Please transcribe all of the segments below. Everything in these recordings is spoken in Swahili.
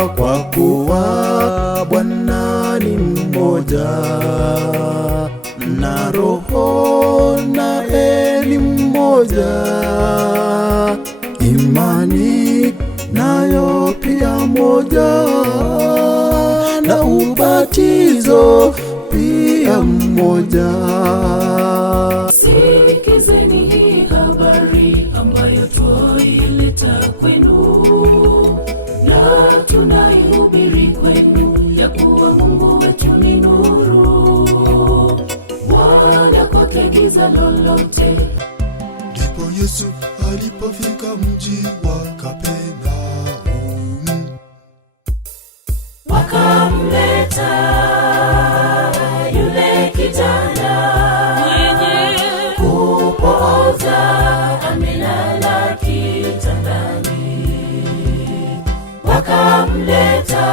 Kwa kuwa Bwana ni mmoja, na Roho naye ni mmoja, imani nayo pia moja, na ubatizo pia mmoja. Sikizeni hii habari ambayo twaileta kwenu, na tunaihubiri kwenu, ya kuwa Mungu wetu ni nuru, wala kwake giza lolote. Ndipo Yesu alipofika mji wa Kapernaum, wakamleta yule kijana mwenye kupooza, amelala kitandani. Wakamleta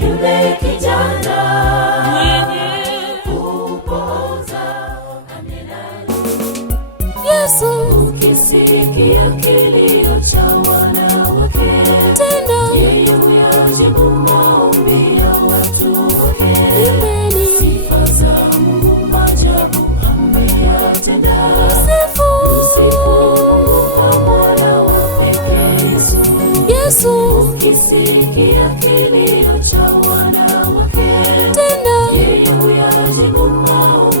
yule kijana mwenye kupooza, amelala. Yesu, ukisikia kilio cha wanawake, tena yeye huyajibu maombi ya watu wake. Imbeni sifa za Mungu, maajabu ameyatenda. Msifu Mwana wa pekee Yesu. Yesu, ukisikia kilio cha wanawake, tena yeye huyajibu maombi